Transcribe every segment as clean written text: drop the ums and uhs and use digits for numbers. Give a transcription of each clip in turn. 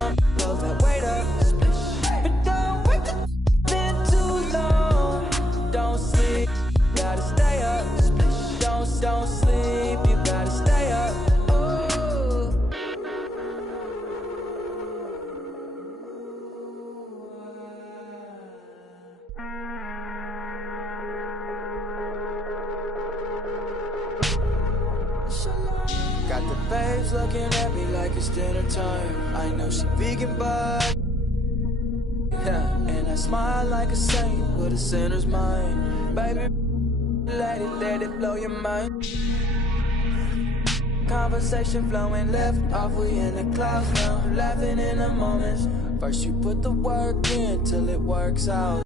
Close that weight up. But don't wait been too long. Don't sleep, gotta stay up. Don't sleep, you gotta stay up. Ooh. Got the babes looking at me like it's dinner time. I know she vegan, but yeah, and I smile like a saint with a sinner's mind. Baby, let it blow your mind. Conversation flowing left off, we in the clouds now. Laughing in the moments. First you put the work in till it works out.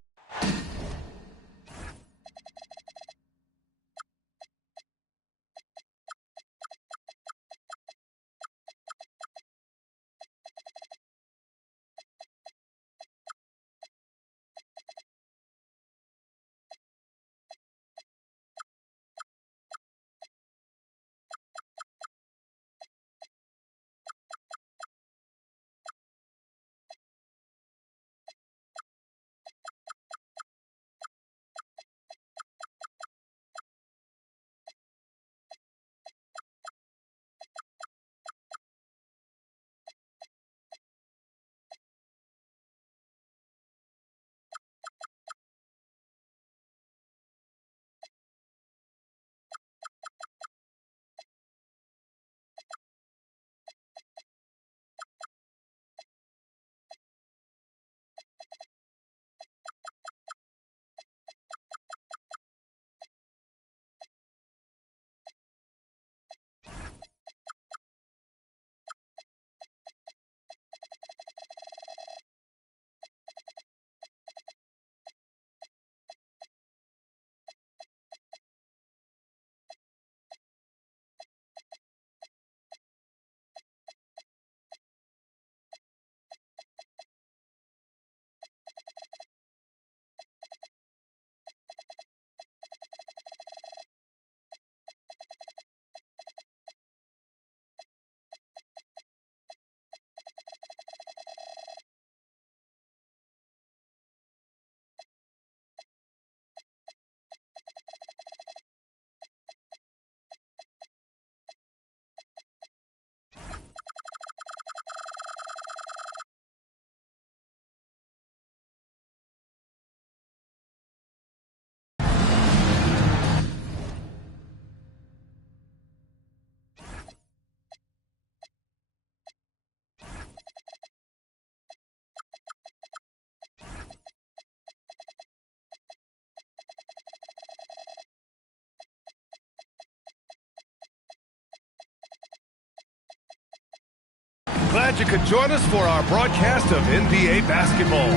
Glad you could join us for our broadcast of NBA basketball.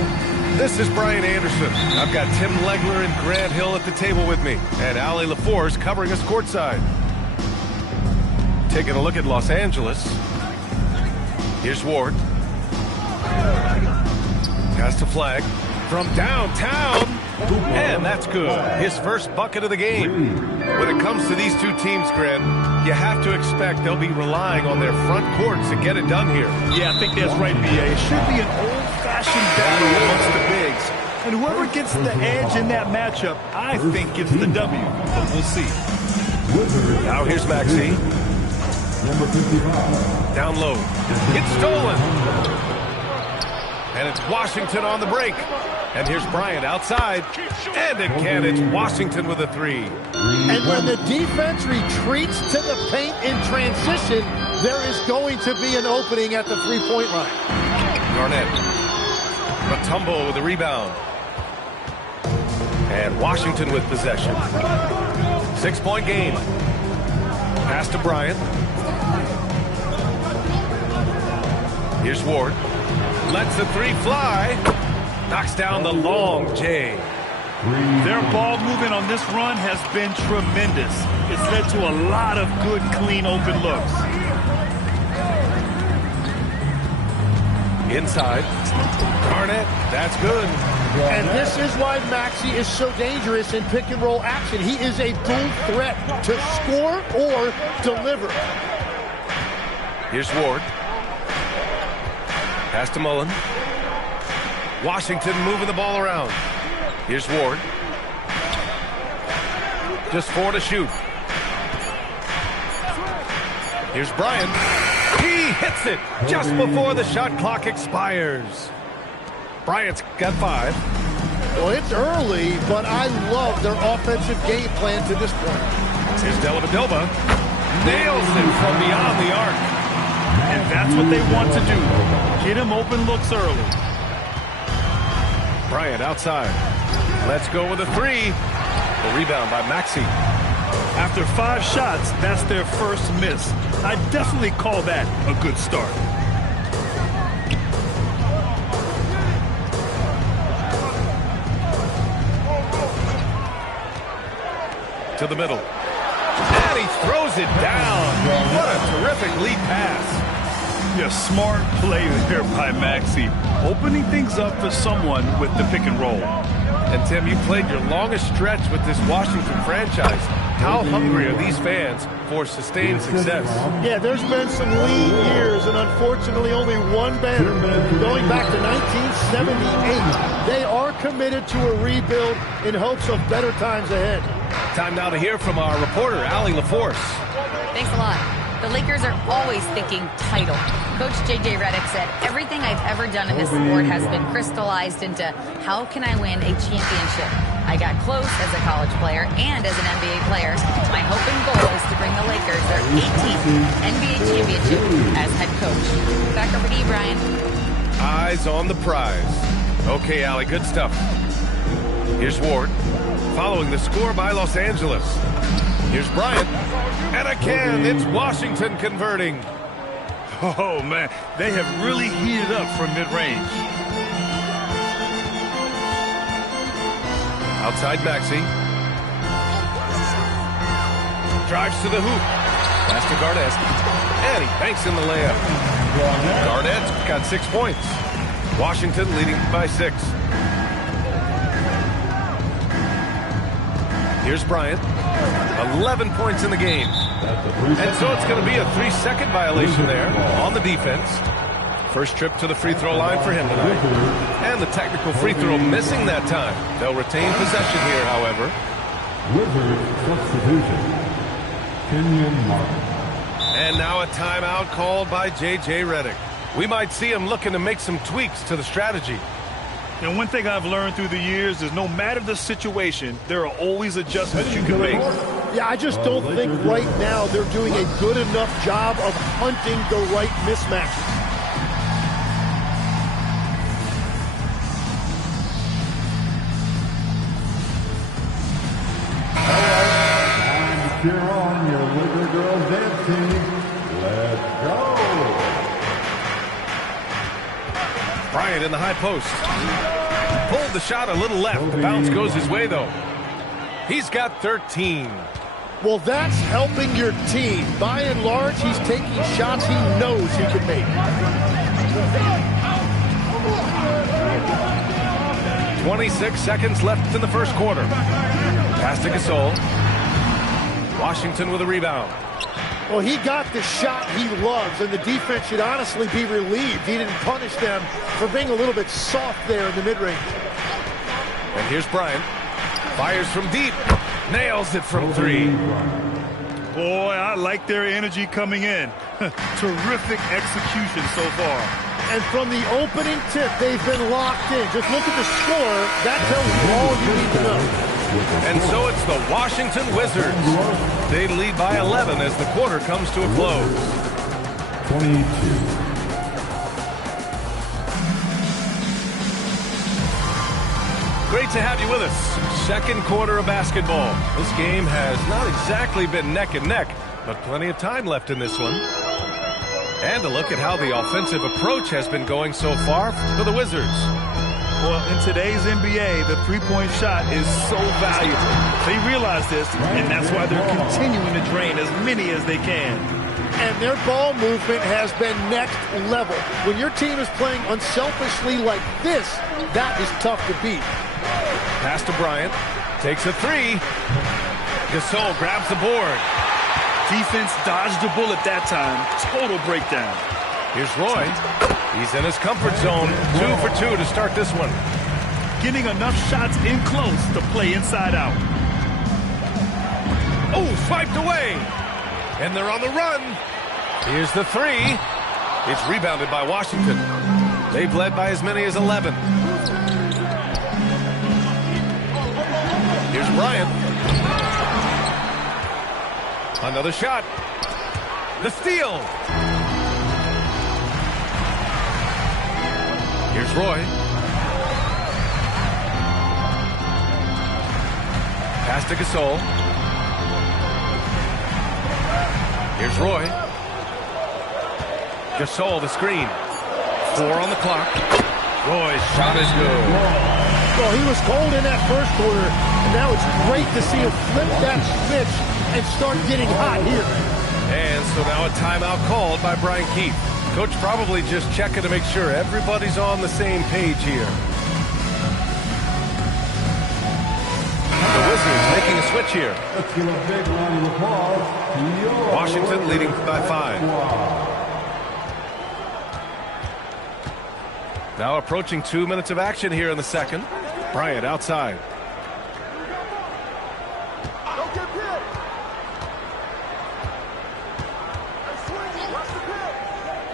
This is Brian Anderson. I've got Tim Legler and Grant Hill at the table with me, and Allie LaForce covering us courtside. Taking a look at Los Angeles. Here's Ward. Pass to Flag from downtown, and that's good. His first bucket of the game. When it comes to these two teams, Grant, you have to expect they'll be relying on their front court to get it done here. Yeah, I think that's right, B.A. It should be an old-fashioned battle amongst the bigs. And whoever gets the edge in that matchup, I think gets the W. But we'll see. Now here's Maxey. Down low. It's stolen. And it's Washington on the break. And here's Bryant outside. And again, it's Washington with a three. And when the defense retreats to the paint in transition, there is going to be an opening at the three-point line. Garnett. Mutombo with the rebound. And Washington with possession. 6-point game. Pass to Bryant. Here's Ward. Lets the three fly. Knocks down the long J. Their ball movement on this run has been tremendous. It's led to a lot of good, clean, open looks. Inside. Garnett, that's good. And this is why Maxey is so dangerous in pick-and-roll action. He is a dual threat to score or deliver. Here's Ward. Pass to Mullen. Washington moving the ball around. Here's Ward. Just 4 to shoot. Here's Bryant. He hits it just before the shot clock expires. Bryant's got 5. Well, it's early, but I love their offensive game plan to this point. Here's Dellavedova. Nails it from beyond the arc. And that's what they want to do. Get him open looks early. Bryant outside. Let's go with a 3. The rebound by Maxey. After 5 shots, that's their first miss. I definitely call that a good start. To the middle. And he throws it down. What a terrific lead pass. Yeah, smart play there by Maxey. Opening things up for someone with the pick and roll. And Tim, you played your longest stretch with this Washington franchise. How hungry are these fans for sustained success? Yeah, there's been some lean years, and unfortunately only one banner. Going back to 1978, they are committed to a rebuild in hopes of better times ahead. Time now to hear from our reporter, Allie LaForce. Thanks a lot. The Lakers are always thinking title. Coach J.J. Redick said, everything I've ever done in this sport has been crystallized into how can I win a championship. I got close as a college player and as an NBA player. My hope and goal is to bring the Lakers their 18th NBA championship as head coach. Back over to you, Brian. Eyes on the prize. Okay, Allie, good stuff. Here's Ward. Following the score by Los Angeles. Here's Bryant. And again, it's Washington converting. Oh, man, they have really heated up from mid-range. Outside Maxey. Drives to the hoop. Pass to Garnett. And he banks in the layup. Garnett's got 6 points. Washington leading by 6. Here's Bryant. 11 points in the game. And so it's going to be a 3-second violation there on the defense. First trip to the free throw line for him tonight. And the technical free throw missing that time. They'll retain possession here, however. Wizards substitution. Kenyon Martin. And now a timeout called by J.J. Redick. We might see him looking to make some tweaks to the strategy. And one thing I've learned through the years is no matter the situation, there are always adjustments you can make. Yeah, I just don't think right now they're doing a good enough job of hunting the right mismatches. And cheer on your Wizard girls dancing. Let's go. Bryant in the high post. Pulled the shot a little left. The bounce goes his way, though. He's got 13. Well, that's helping your team. By and large, he's taking shots he knows he can make. 26 seconds left in the first quarter. Pass to Gasol. Washington with a rebound. Well, he got the shot he loves, and the defense should honestly be relieved. He didn't punish them for being a little bit soft there in the mid-range. And here's Bryant. Fires from deep. Nails it from 3. Boy, I like their energy coming in. Terrific execution so far. And from the opening tip, they've been locked in. Just look at the score. That tells you all you need to know. And so it's the Washington Wizards. They lead by 11 as the quarter comes to a close. 22. Great to have you with us. Second quarter of basketball. This game has not exactly been neck and neck, but plenty of time left in this one. And a look at how the offensive approach has been going so far for the Wizards. Well, in today's NBA, the three-point shot is so valuable. They realize this, and that's why they're continuing to drain as many as they can. And their ball movement has been next level. When your team is playing unselfishly like this, that is tough to beat. Pass to Bryant. Takes a 3. Gasol grabs the board. Defense dodged the bullet that time. Total breakdown. Here's Roy. He's in his comfort zone. 2 for 2 to start this one. Getting enough shots in close to play inside out. Oh, swiped away. And they're on the run. Here's the 3. It's rebounded by Washington. They've led by as many as 11. Here's Bryant. Another shot. The steal. Here's Roy. Pass to Gasol. Here's Roy. Gasol, the screen. 4 on the clock. Roy's shot is good. Well, he was cold in that first quarter, and now it's great to see him flip that switch and start getting hot here. And so now a timeout called by Brian Keith. Coach probably just checking to make sure everybody's on the same page here. The Wizards making a switch here. Let's give a big round of applause. Washington leading by 5. Now approaching 2 minutes of action here in the second. Bryant outside.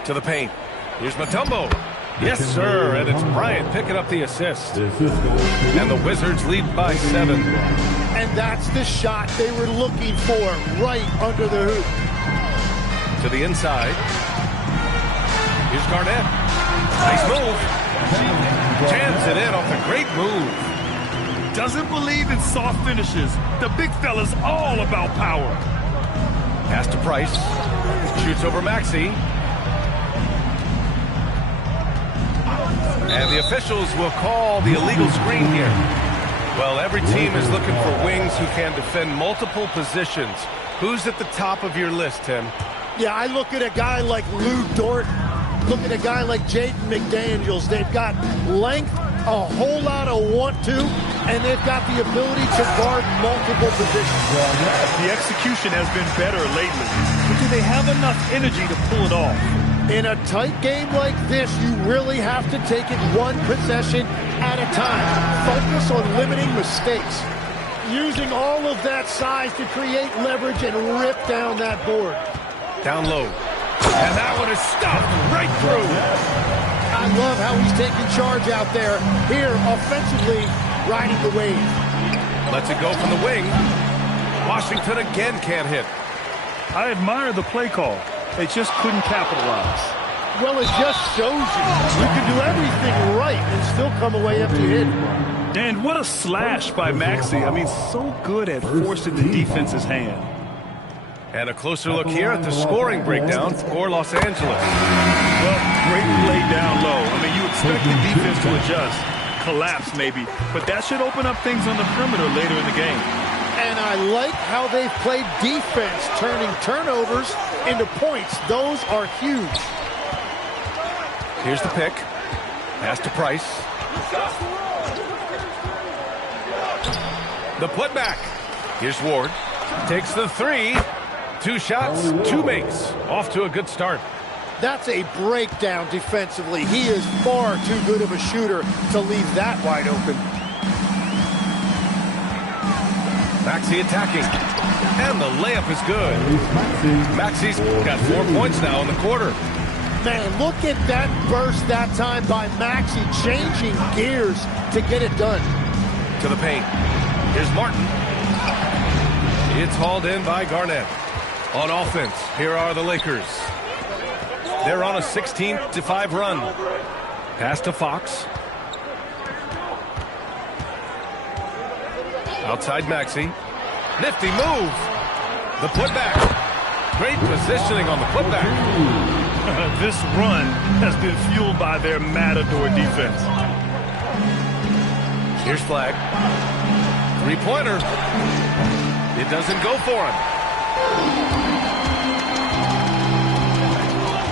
To the paint. Here's Mutombo. Yes, sir. And it's Bryant picking up the assist. And the Wizards lead by 7. And that's the shot they were looking for, right under the hoop. To the inside. Here's Garnett. Nice move. Jams it in off a great move. Doesn't believe in soft finishes. The big fella's all about power. Pass to Price. Shoots over Maxey. And the officials will call the illegal screen here. Well, every team is looking for wings who can defend multiple positions. Who's at the top of your list, Tim? Yeah, I look at a guy like Lou Dort. Look at a guy like Jaden McDaniels. They've got length, a whole lot of want to, and they've got the ability to guard multiple positions. The execution has been better lately, but do they have enough energy to pull it off? In a tight game like this, you really have to take it one possession at a time. Focus on limiting mistakes. Using all of that size to create leverage and rip down that board. Down low. And that one is stuffed right through. I love how he's taking charge out there. Here, offensively, riding the wave. Lets it go from the wing. Washington again can't hit. I admire the play call. They just couldn't capitalize. Well, it just shows you can do everything right and still come away empty-handed. And what a slash by Maxey. I mean, so good at forcing the defense's hand. And a closer look here at the scoring breakdown for Los Angeles. Well, great play down low. I mean, you expect the defense to adjust, collapse maybe, but that should open up things on the perimeter later in the game. And I like how they've played defense, turning turnovers into points. Those are huge. Here's the pick. Pass to Price. The putback. Here's Ward. Takes the 3. 2 shots, 2 makes. Off to a good start. That's a breakdown defensively. He is far too good of a shooter to leave that wide open. Maxey attacking. And the layup is good. Maxey's got 4 points now in the quarter. Man, look at that burst that time by Maxey, changing gears to get it done. To the paint. Here's Martin. It's hauled in by Garnett. On offense, here are the Lakers. They're on a 16-5 run. Pass to Fox. Outside Maxey. Nifty move. The putback. Great positioning on the putback. This run has been fueled by their Matador defense. Here's Flag. 3-pointer. It doesn't go for him.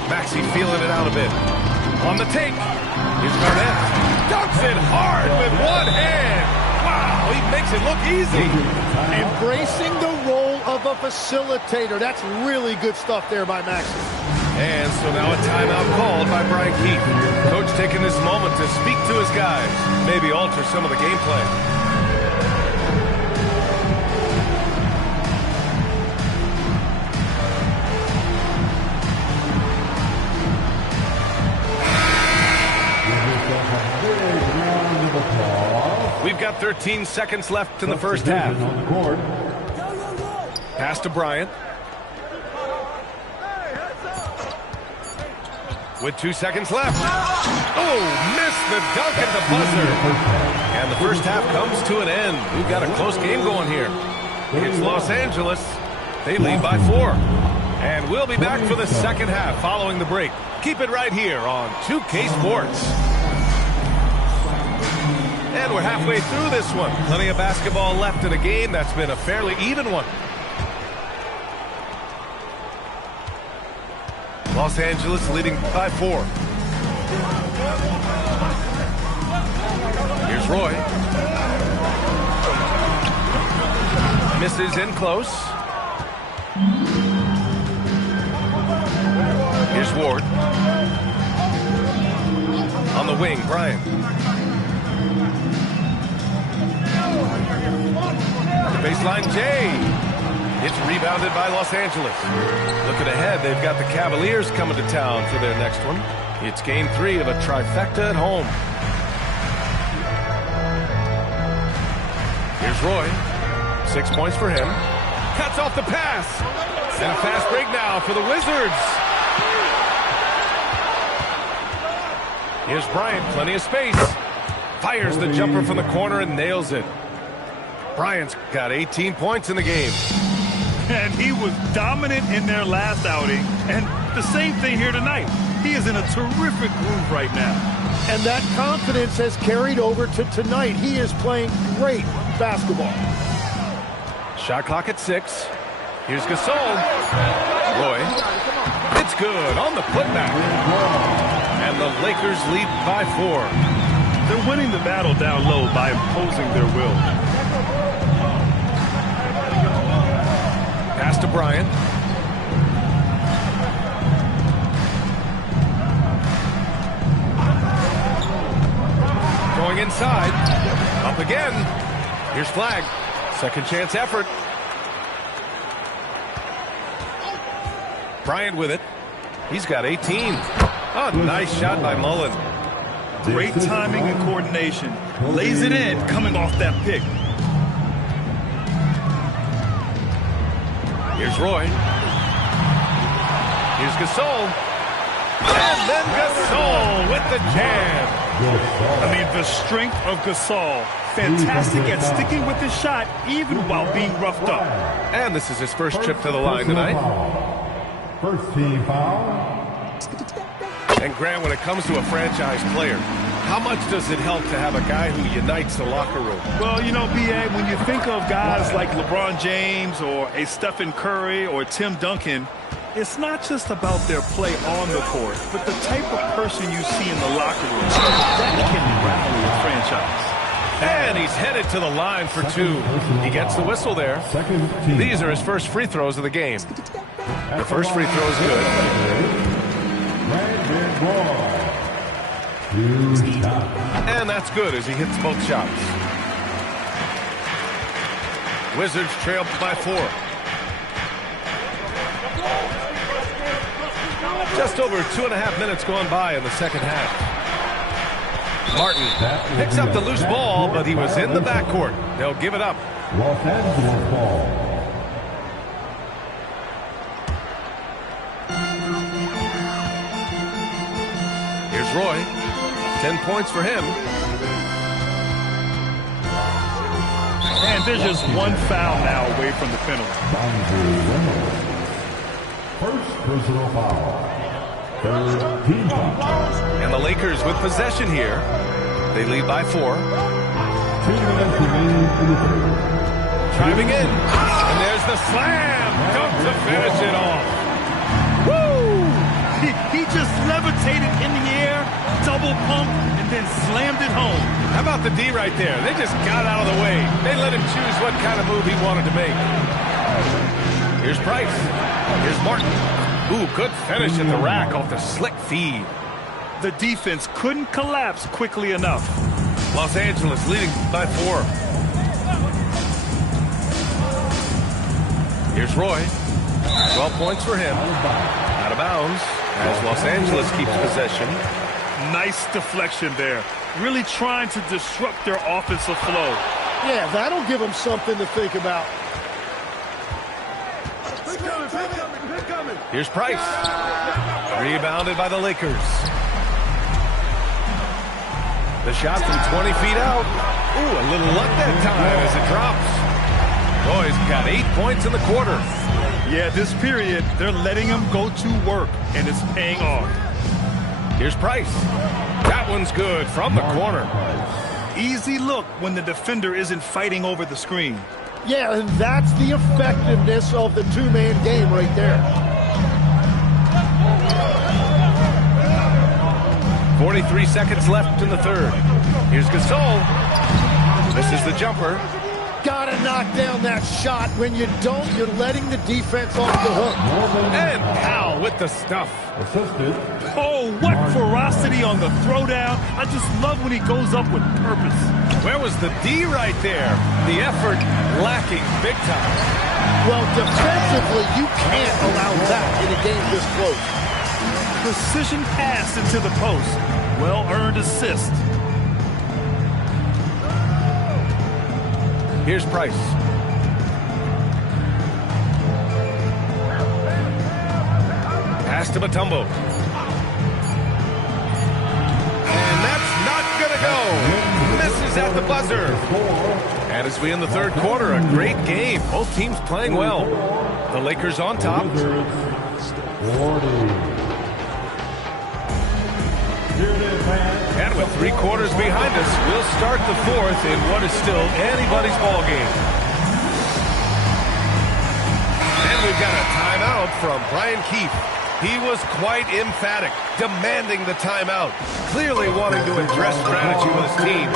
Maxey feeling it out a bit. On the take. Here's Garnett. Dunks it hard with one hand. Wow, he makes it look easy. Embracing the role of a facilitator. That's really good stuff there by Maxey. And so now a timeout called by Brian Keith. Coach taking this moment to speak to his guys, maybe alter some of the game plan. We've got 13 seconds left in the first half. Pass to Bryant. With 2 seconds left. Oh, missed the dunk at the buzzer. And the first half comes to an end. We've got a close game going here. It's Los Angeles. They lead by 4. And we'll be back for the second half following the break. Keep it right here on 2K Sports. And we're halfway through this one. Plenty of basketball left in a game that's been a fairly even one. Los Angeles leading by 4. Here's Roy. Misses in close. Here's Ward. On the wing, Bryant. The baseline, Jay. It's rebounded by Los Angeles. Looking ahead, they've got the Cavaliers coming to town for their next one. It's game 3 of a trifecta at home. Here's Roy. 6 points for him. Cuts off the pass. And a fast break now for the Wizards. Here's Bryant, plenty of space. Fires the jumper from the corner and nails it. Bryant's got 18 points in the game. And he was dominant in their last outing. And the same thing here tonight. He is in a terrific groove right now. And that confidence has carried over to tonight. He is playing great basketball. Shot clock at 6. Here's Gasol. Roy. It's good on the putback. And the Lakers lead by 4. They're winning the battle down low by imposing their will. Pass to Bryant. Going inside. Up again. Here's Flag. Second chance effort. Bryant with it. He's got 18. Oh, nice shot by Mullen. Great timing and coordination. Lays it in coming off that pick. Here's Roy. Here's Gasol. And then Gasol with the jam. I mean, the strength of Gasol. Fantastic at sticking with his shot, even while being roughed up. And this is his first trip to the line tonight. First team foul. And Grant, when it comes to a franchise player, how much does it help to have a guy who unites the locker room? Well, you know, B.A., when you think of guys like LeBron James or a Stephen Curry or Tim Duncan, it's not just about their play on the court, but the type of person you see in the locker room. That can rally a franchise. And he's headed to the line for 2. He gets the whistle there. These are his first free throws of the game. The first free throw is good. And that's good as he hits both shots. Wizards trail by 4. Just over 2.5 minutes gone by in the second half. Martin picks up the loose ball, but he was in the backcourt. They'll give it up. Los Angeles ball. Here's Roy. 10 points for him. And there's just one foul now away from the penalty. First personal foul. Third team foul. And the Lakers with possession here. They lead by 4. 2 minutes remaining in the third. Driving in. And there's the slam. Dunk to finish it off. Woo! He just levitated in the air, double pump, and then slammed it home. How about the D right there? They just got out of the way. They let him choose what kind of move he wanted to make. Here's Price. Here's Martin. Ooh, good finish at the rack off the slick feed. The defense couldn't collapse quickly enough. Los Angeles leading by 4. Here's Roy. 12 points for him. Out of bounds as Los Angeles keeps possession. Nice deflection there. Really trying to disrupt their offensive flow. Yeah, that'll give them something to think about. Here's Price. Rebounded by the Lakers. The shot from 20 feet out. Ooh, a little luck that time as it drops. Boys got 8 points in the quarter. Yeah, this period, they're letting him go to work, and it's paying off. Here's Price. That one's good from the corner. Easy look when the defender isn't fighting over the screen. Yeah, and that's the effectiveness of the two-man game right there. 43 seconds left in the third. Here's Gasol. Misses the jumper. Gotta knock down that shot. When you don't, you're letting the defense off the hook. And Powell with the stuff. Assisted. Oh, what ferocity on the throwdown. I just love when he goes up with purpose. Where was the D right there? The effort lacking big time. Well, defensively, you can't allow that in a game this close. Precision pass into the post. Well-earned assist. Here's Price. Pass to Mutombo. And that's not going to go. Misses at the buzzer. And as we end the third quarter, a great game. Both teams playing well. The Lakers on top. And with 3 quarters behind us, we'll start the fourth in what is still anybody's ball game. And we've got a timeout from Brian Keefe. He was quite emphatic, demanding the timeout, clearly wanting to address strategy with his team.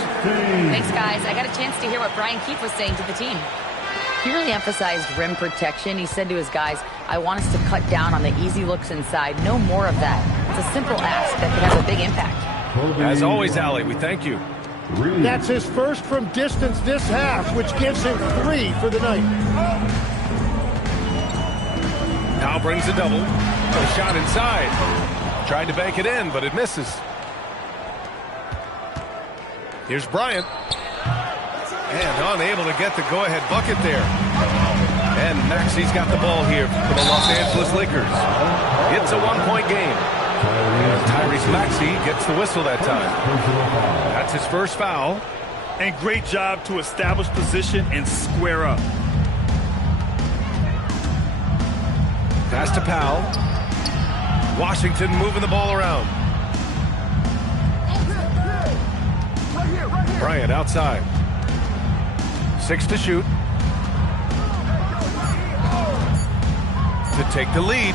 Thanks, guys. I got a chance to hear what Brian Keefe was saying to the team. He really emphasized rim protection. He said to his guys, I want us to cut down on the easy looks inside. No more of that. It's a simple ask that could have a big impact. As always, Allie, we thank you. That's his first from distance this half, which gives him 3 for the night. Now brings a double. A shot inside. Tried to bank it in, but it misses. Here's Bryant. And unable to get the go-ahead bucket there. And Maxey's got the ball here for the Los Angeles Lakers. It's a 1-point game. And Tyrese Maxey gets the whistle that time. That's his first foul. And great job to establish position and square up. Pass to Powell. Washington moving the ball around. Bryant outside. 6 to shoot. To take the lead.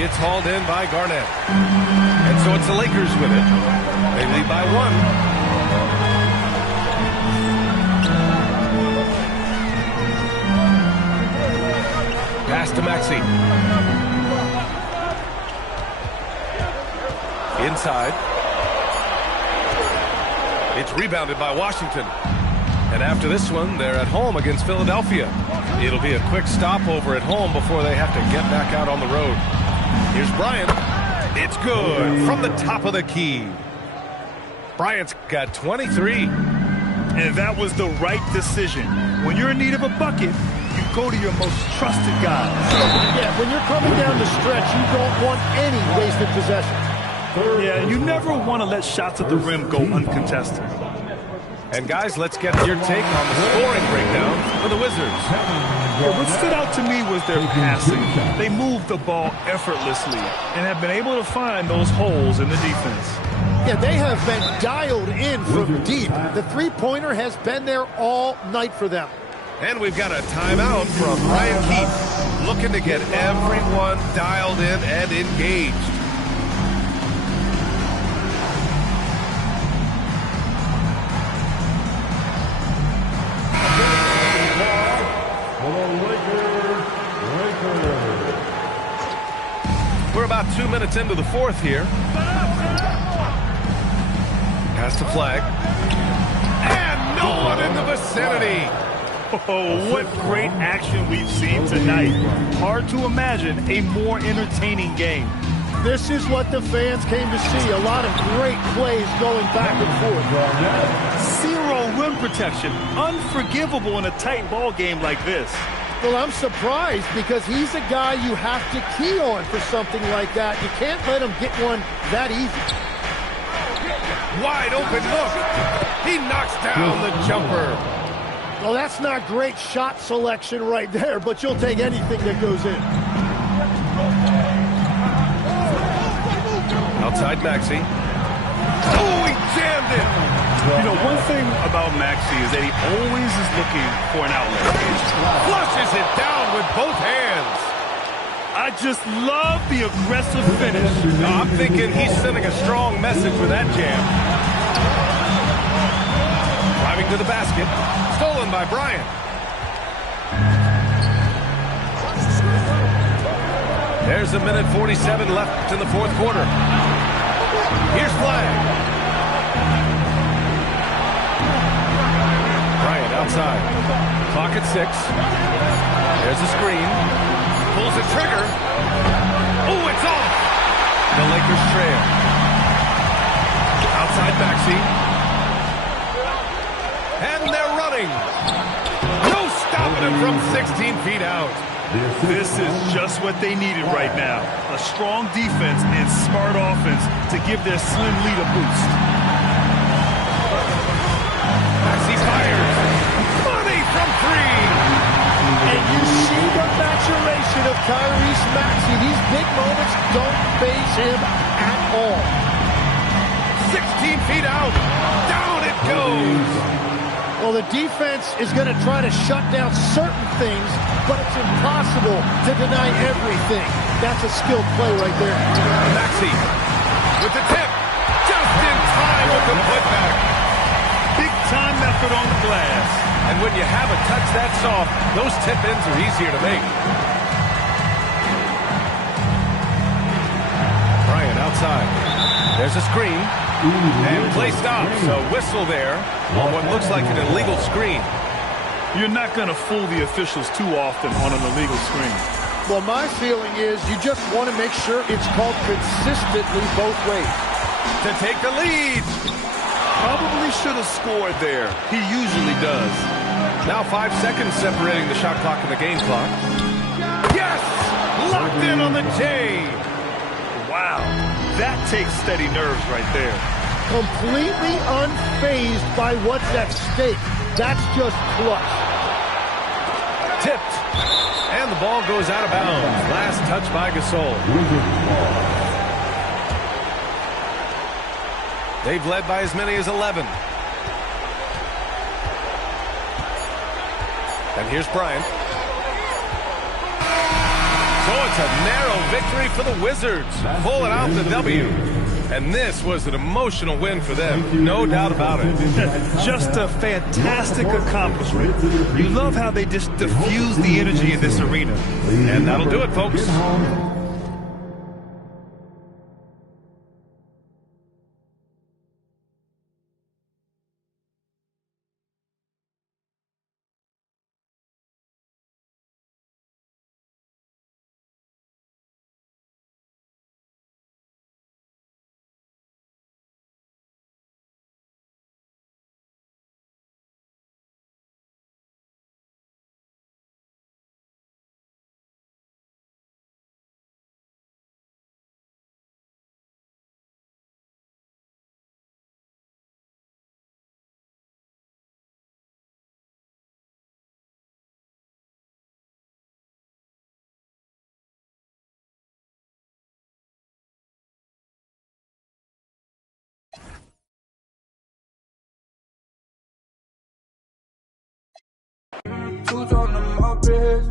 It's hauled in by Garnett. And so it's the Lakers with it. They lead by 1. Pass to Maxey. Inside. It's rebounded by Washington. And after this one, they're at home against Philadelphia. It'll be a quick stopover at home before they have to get back out on the road. Here's Bryant. It's good from the top of the key. Bryant's got 23. And that was the right decision. When you're in need of a bucket, you go to your most trusted guys. Yeah, when you're coming down the stretch, you don't want any wasted possessions. Yeah, you never want to let shots at the rim go uncontested. And guys, let's get your take on the scoring breakdown for the Wizards. Yeah, what stood out to me was their passing. They moved the ball effortlessly and have been able to find those holes in the defense. Yeah, they have been dialed in from deep. The three-pointer has been there all night for them. And we've got a timeout from Ryan Keefe, looking to get everyone dialed in and engaged. We're about 2 minutes into the fourth here. Pass to Flagg. And no one in the vicinity. Oh, what great action we've seen tonight. Hard to imagine a more entertaining game. This is what the fans came to see. A lot of great plays going back and forth. Zero rim protection. Unforgivable in a tight ball game like this. Well, I'm surprised because he's a guy you have to key on for something like that. You can't let him get one that easy. Wide open look. He knocks down the jumper. Well, that's not great shot selection right there, but you'll take anything that goes in. Outside Maxey. Oh, he jammed it. You know, one thing about Maxey is that he always is looking for an outlet. Flushes it down with both hands. I just love the aggressive finish. I'm thinking he's sending a strong message with that jam. Driving to the basket. Stolen by Bryant. There's a minute 47 left in the fourth quarter. Here's Flagg. Bryant outside. Clock at 6. There's a screen. Pulls the trigger. Oh, it's off. The Lakers trail. Outside Maxey. And they're running. No stopping him from 16 feet out. This is just what they needed right now. A strong defense and smart offense to give their slim lead a boost. Maxey fires. Money from 3. And you see the maturation of Tyrese Maxey. These big moments don't faze him at all. 16 feet out. Down it goes. Well, the defense is going to try to shut down certain things, but it's impossible to deny everything. That's a skilled play right there. Maxey with the tip. Just in time with the putback. Big time effort on the glass. And when you have a touch that soft, those tip-ins are easier to make. Bryant outside. There's a screen. And play stops. A whistle there on what looks like an illegal screen. You're not going to fool the officials too often on an illegal screen. Well, my feeling is you just want to make sure it's called consistently both ways. To take the lead. Probably should have scored there. He usually does. Now 5 seconds separating the shot clock and the game clock. Yes! Locked in on the J. Wow. That takes steady nerves right there. Completely unfazed by what's at stake. That's just clutch. Tipped. And the ball goes out of bounds. Last touch by Gasol. They've led by as many as 11. And here's Bryant. So it's a narrow victory for the Wizards, pulling out the W. And this was an emotional win for them, no doubt about it. Just a fantastic accomplishment. You love how they just diffuse the energy in this arena. And that'll do it, folks. wrist,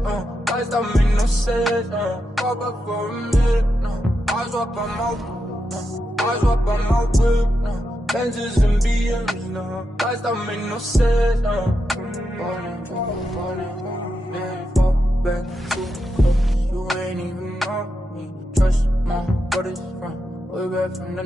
lights don't make no sense, pop up for a minute, eyes up on my whip, Benzes and BMs, lights don't make no sense, fall back too close, you ain't even know me, trust my brothers from way back from the